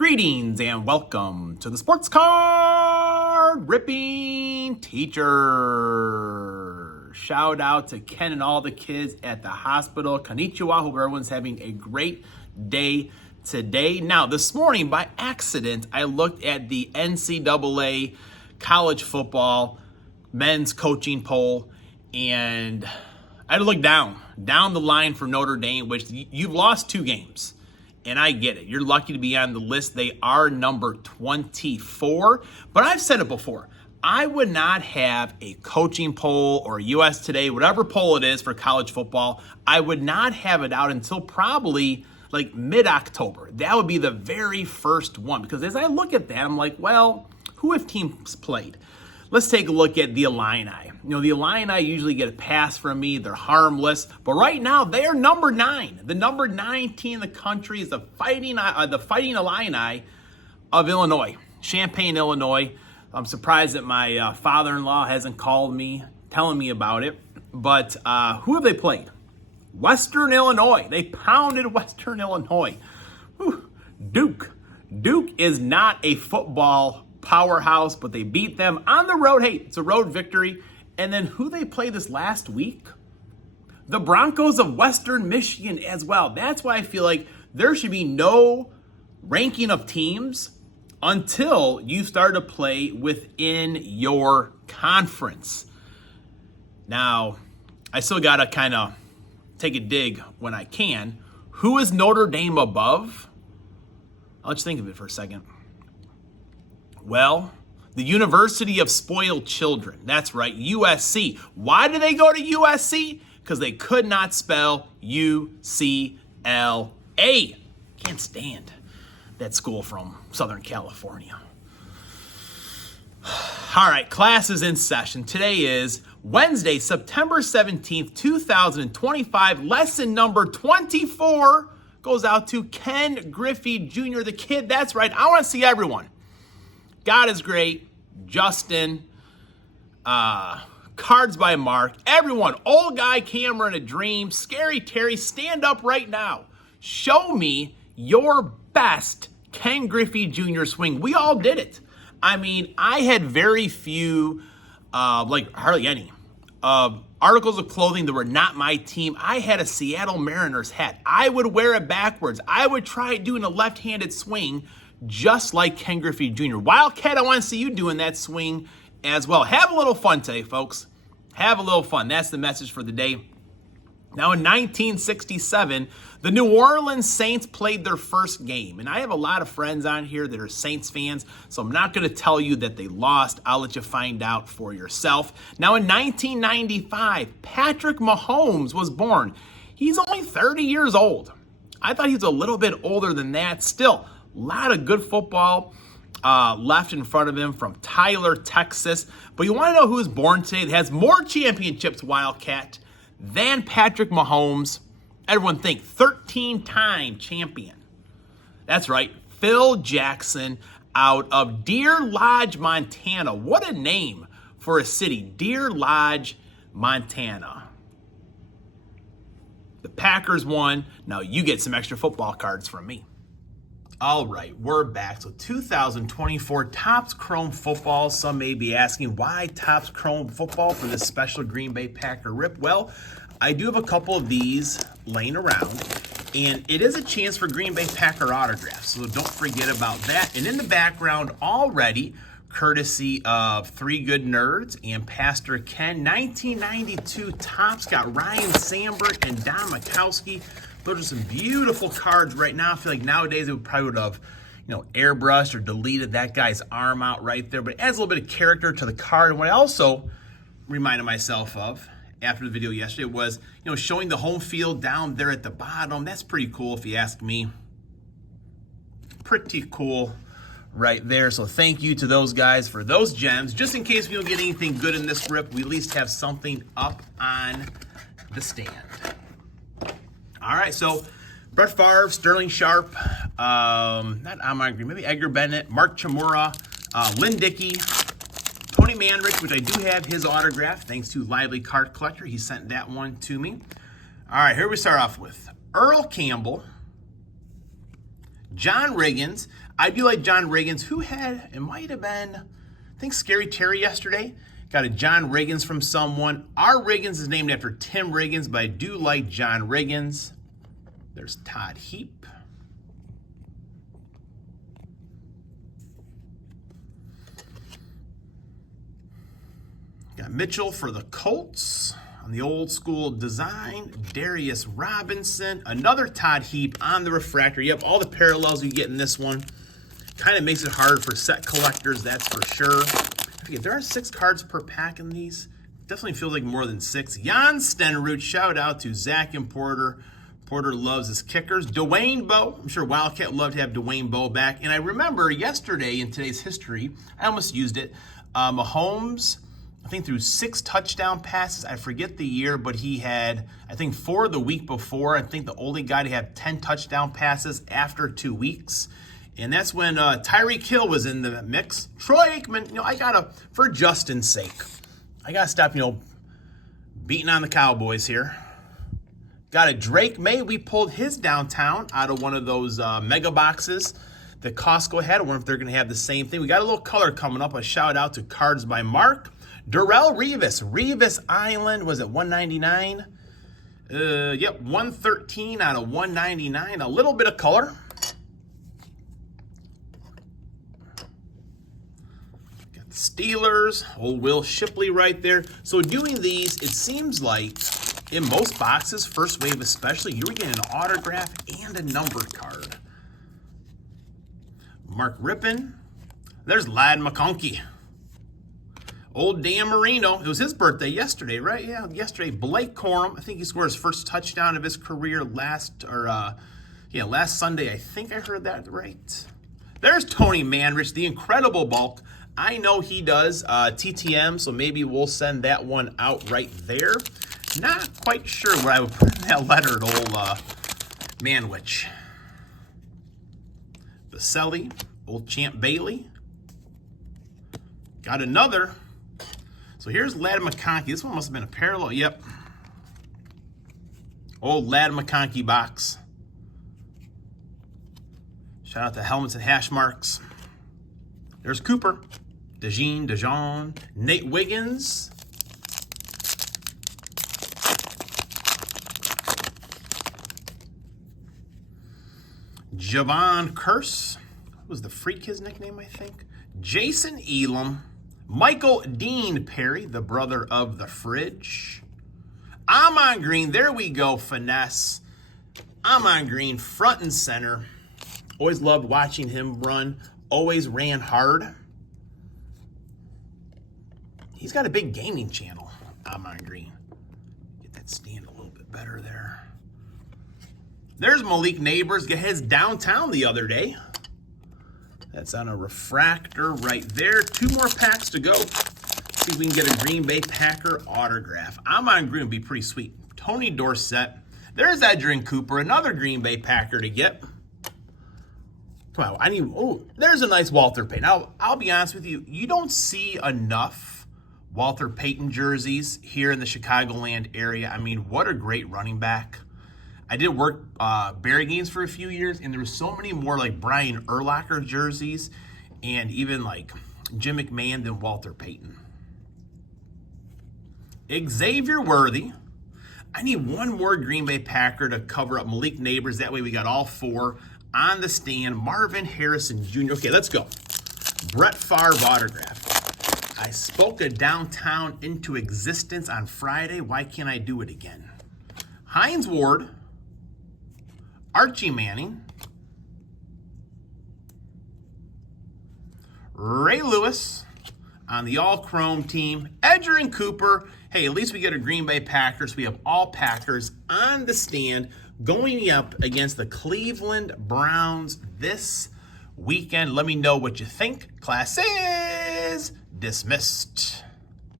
Greetings and welcome to the Sports Card Ripping Teacher. Shout out to Ken and all the kids at the hospital. Konnichiwa. Hope everyone's having a great day today. Now, this morning, by accident, I looked at the NCAA college football men's coaching poll, and I had to look down the line for Notre Dame, which you've lost 2 games. And I get it. You're lucky to be on the list. They are number 24. But I've said it before. I would not have a coaching poll or US Today, whatever poll it is for college football, I would not have it out until probably like mid-October. That would be the very first one. Because as I look at that, I'm like, well, who have teams played? Let's take a look at the Illini. You know, the Illini usually get a pass from me. They're harmless. But right now, they are number 9. The number 9 team in the country is the Fighting Illini of Illinois, Champaign, Illinois. I'm surprised that my father-in-law hasn't called me telling me about it. But who have they played? Western Illinois. They pounded Western Illinois. Whew. Duke. Duke is not a football powerhouse, but they beat them on the road. Hey, it's a road victory. And then who they play this last week? The Broncos of Western Michigan as well. That's why I feel like there should be no ranking of teams until you start to play within your conference. Now, I still got to kind of take a dig when I can. Who is Notre Dame above? I'll just think of it for a second. Well, the University of Spoiled Children. That's right, USC. Why did they go to USC? Because they could not spell UCLA. Can't stand that school from Southern California. All right, class is in session. Today is Wednesday, September 17th, 2025. Lesson number 24 goes out to Ken Griffey Jr., the kid. That's right, I want to see everyone. God is great, Justin, Cards by Mark, everyone, Old Guy Cameron, A Dream, Scary Terry, stand up right now. Show me your best Ken Griffey Jr. swing. We all did it. I mean, I had very few, hardly any, articles of clothing that were not my team. I had a Seattle Mariners hat. I would wear it backwards. I would try doing a left-handed swing just like Ken Griffey Jr. Wildcat, I want to see you doing that swing as well. Have a little fun today, folks. Have a little fun. That's the message for the day. Now, in 1967, the New Orleans Saints played their first game. And I have a lot of friends on here that are Saints fans, so I'm not going to tell you that they lost. I'll let you find out for yourself. Now, in 1995, Patrick Mahomes was born. He's only 30 years old. I thought he was a little bit older than that. Still, a lot of good football left in front of him from Tyler, Texas. But you want to know who is born today that has more championships, Wildcat, than Patrick Mahomes? Everyone think 13-time champion. That's right, Phil Jackson out of Deer Lodge, Montana. What a name for a city, Deer Lodge, Montana. The Packers won. Now you get some extra football cards from me. All right, we're back. So 2024 Topps Chrome Football. Some may be asking, why Topps Chrome Football for this special Green Bay Packer rip? Well, I do have a couple of these laying around, and it is a chance for Green Bay Packer autographs, so don't forget about that. And in the background already, courtesy of Three Good Nerds and Pastor Ken, 1992 Topps got Ryan Sandberg and Don Mikowski. Those are some beautiful cards right now. I feel like nowadays it would have, airbrushed or deleted that guy's arm out right there. But it adds a little bit of character to the card. And what I also reminded myself of after the video yesterday was, showing the home field down there at the bottom. That's pretty cool if you ask me. Pretty cool right there. So thank you to those guys for those gems. Just in case we don't get anything good in this rip, we at least have something up on the stand. All right, so Brett Favre, Sterling Sharp, not Amon Green, maybe Edgar Bennett, Mark Chmura, Lynn Dickey, Tony Manrich, which I do have his autograph, thanks to Lively Card Collector. He sent that one to me. All right, here we start off with Earl Campbell, John Riggins. I do like John Riggins, who had, it might have been, I think Scary Terry yesterday. Got a John Riggins from someone. Our Riggins is named after Tim Riggins, but I do like John Riggins. There's Todd Heap. Got Mitchell for the Colts on the old school design. Darius Robinson. Another Todd Heap on the refractor. Yep, all the parallels you get in this one. Kind of makes it hard for set collectors, that's for sure. I forget, there are 6 cards per pack in these. Definitely feels like more than 6. Jan Stenroot, shout out to Zach and Porter. Porter loves his kickers. Dwayne Bowe, I'm sure Wildcat would love to have Dwayne Bowe back. And I remember yesterday in today's history, I almost used it. Mahomes, I think threw 6 touchdown passes. I forget the year, but he had, I think 4 the week before. I think the only guy to have 10 touchdown passes after 2 weeks. And that's when Tyreek Hill was in the mix. Troy Aikman, I gotta, for Justin's sake, I gotta stop, beating on the Cowboys here. Got a Drake May. We pulled his downtown out of one of those mega boxes that Costco had. I wonder if they're gonna have the same thing. We got a little color coming up. A shout out to Cards by Mark. Darrelle Revis Island, was it 199? Yep, 113 out of 199. A little bit of color. Steelers, old Will Shipley right there. So doing these, it seems like in most boxes, first wave especially, you were getting an autograph and a numbered card. Mark Rippon. There's Ladd McConkey. Old Dan Marino. It was his birthday yesterday, right? Yeah, yesterday. Blake Corum. I think he scored his first touchdown of his career last Sunday. I think I heard that right. There's Tony Manrich, the Incredible Bulk. I know he does TTM, so maybe we'll send that one out right there. Not quite sure where I would put that letter to old Manwich. Baselli, old Champ Bailey. Got another. So here's Ladd McConkey. This one must have been a parallel. Yep. Old Ladd McConkey box. Shout out to Helmets and Hash Marks. There's Cooper. Dejean, Nate Wiggins. Javon Curse. What was the freak his nickname, I think? Jason Elam. Michael Dean Perry, the brother of the fridge. Amon Green, there we go, finesse. Amon Green, front and center. Always loved watching him run. Always ran hard. He's got a big gaming channel, Amon Green. Get that stand a little bit better there. There's Malik Neighbors. Get his downtown the other day. That's on a refractor right there. 2 more packs to go. See if we can get a Green Bay Packer autograph. Amon Green would be pretty sweet. Tony Dorsett. There's Edgerrin Cooper, another Green Bay Packer to get. Wow, there's a nice Walter Payton. Now, I'll be honest with you, you don't see enough Walter Payton jerseys here in the Chicagoland area. I mean, what a great running back. I did work Bear games for a few years, and there were so many more like Brian Urlacher jerseys and even like Jim McMahon than Walter Payton. Xavier Worthy. I need one more Green Bay Packer to cover up Malik Neighbors. That way we got all 4 on the stand. Marvin Harrison Jr. Okay, let's go. Brett Favre autograph. I spoke a downtown into existence on Friday. Why can't I do it again? Hines Ward. Archie Manning. Ray Lewis on the all-chrome team. Edgerrin Cooper. Hey, at least we get a Green Bay Packers. We have all Packers on the stand going up against the Cleveland Browns this weekend. Let me know what you think. Class is dismissed.